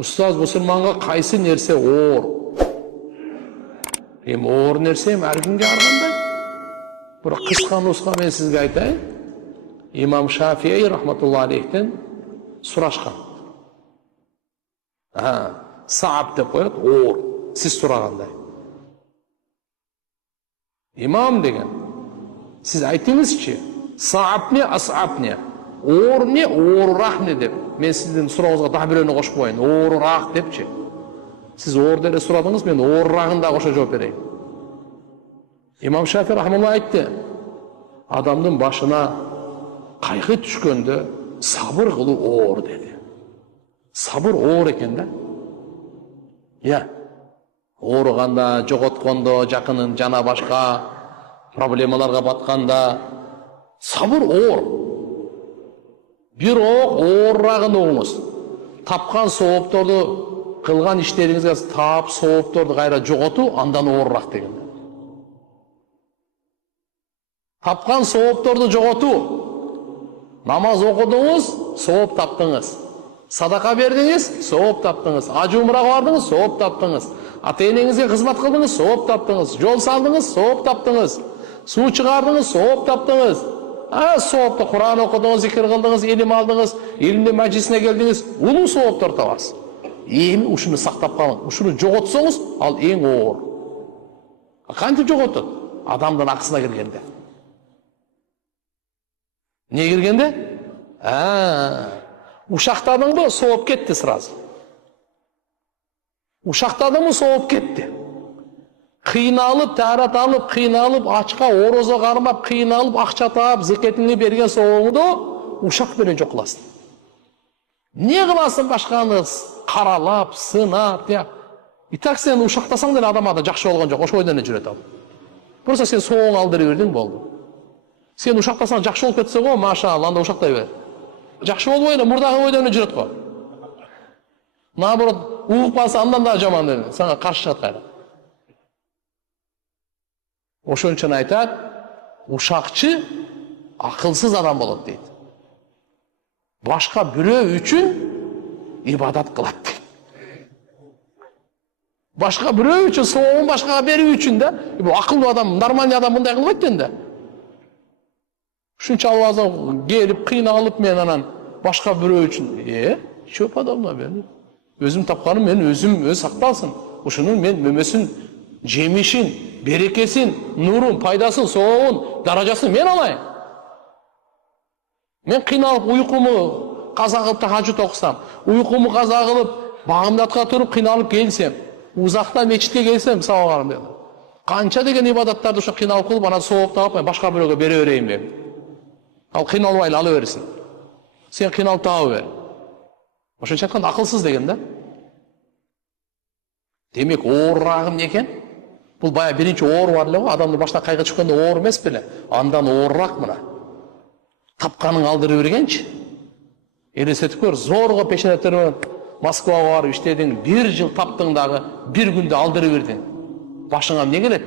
Устаз, мұсылманға қайсы нерсе оор? Оор нерсе әркімге арғандай. Бір қысқа нұсқа мен сізге айтайын. Имам Шафии рахматулла алейхтен сұрашқан. Сааб деп қояды, оор. Сіз сұрағандай. Имам деген, сіз айтыңызшы, сааб не, асаб не? Оор не, оорырақ не деп. Мен сізден сұрауыңызға daha біреуіне қошып қойын. Оорырақ депші. Сіз оор дере сұрадыңыз, мен оорырағында қоша жауап берейін. Имам Шафии рахматулла айтты, адамдың башына қайғы түшкенде сабыр қылу оор деді. Сабыр оор екен да? Я, оорығанда, жоғотқанда, жақынын жана башқа проблемаларға батқанда сабыр оор. Bir оорырағын оңыз. Тапқан соғыпторды, қылған іштеріңізге тап соғыпторды қайра жоғоту, андан оорырақ деген. Тапқан соғыпторды жоғоту. Намаз оқыдыңыз, соғып таптыңыз. Садақа бердіңіз, соғып таптыңыз. Ажы умраға бардыңыз, соғып таптыңыз. Ата-енеңізге қызмат қылдыңыз, соғып таптыңыз. Жол салдыңыз, соғып таптыңыз. Су шығардыңыз, соғып таптыңыз. Соғыпты Құран оқыдыңыз, зикір қылдыңыз, илім алдыңыз, илімде мәжлісіне келдіңіз, ұлы соғыптар табасыз. Ең ұшыны сақтап қалың, ұшыны жоғытсаңыз, ал ең оғыр. Қантып жоғытты? Адамдан ақысына кіргенде. Не кіргенде? Ушақтадың ба, соғып кетті сразу. Ушақтадың ба, соғып кетті. Қиналып, тәрат алып, қиналып, ачқа, ороза қармап, қиналып, ақша тап, зекетіңе берген соғыңды, ушақ берен жоқ қыласың. Не қыласың башқаңыз? Қаралап, сынап, и так сен ушақтасаң ден адамада жақшы болған жоқ, ош ойдан жүрет ал. Просто сен соғың алдыры бердің болды. Сен ушақтасаң жақшы болып кетсе ғой, маша, анда ушақтай бер. Жақшы болып ойда, мұрдағы ойдан жүрет қой. Наоборот, уғып қалса, андан да жаман деді, саңа қаршы шығат қайда. Ошон үчүн айтат, ушакчы акылсыз адам болот дейт. Башка бирөө үчүн ибадат кылат дейт. Башка бирөө үчүн соогун башкага берүү үчүн да, бул акылдуу адам, нормальный адам мындай кылбайт да. Ушунча албазан келип кыйналып мен анан башка бирөө үчүн, чё подобно мен. Өзүм тапканым мен өзүм сакталсын. Ушунун мен мөмөсүн, жемишин, берекесин, нурун, пайдасын, соғын, даражасын мен алайын. Мен қиналып, ұйқымы қаза қылып тахаджуд оқысам, ұйқымы қаза қылып, бағымдатқа тұрып қиналып келсем, ұзақта мешітке келсем, сауағарым деді. Қанша деген ибадаттарды үшін қиналып қылып, ана соғып тағып, башқа біреуге бере берейін деді. Ал қиналбайлы алы берсін. Сен қиналып тағы бер. Ошон айтқан ақылсыз деген да. Демек, оорырағым не екен? Бұл бая бірінші оор бар ғой, адамның башына қайғы шыққанда оор емес біле. Андан оорырақ мына. Тапқаның алдыры бергенші. Елестетіп көр, зорға пешенеттермен Москваға барып іштедің, 1 жыл таптыңдағы, 1 күнде алдыры бердің. Башыңа не келеді?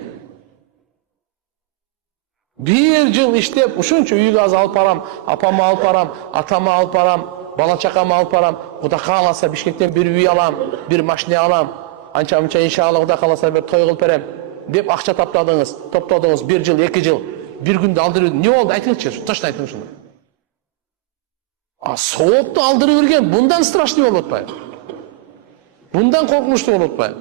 1 жыл іштеп, ушунча үйге аз алып барам, апама алып барам, атама алып барам, бала чақама алып барам, Құда қаласа Бишкектен бір үй алам, бір машина алам, анча-мынча иншалла Құда қаласа бір той қылып берем деп ақша топтадыңыз, 1 жыл, 2 жыл, 1 күнде алдырып, не болды? Айтыңызшы, точно айтыңыз шunu. Соғыпты алдырып берген, бұндан страшный болып отпайды. Бұндан қорқынышты болып отпайды.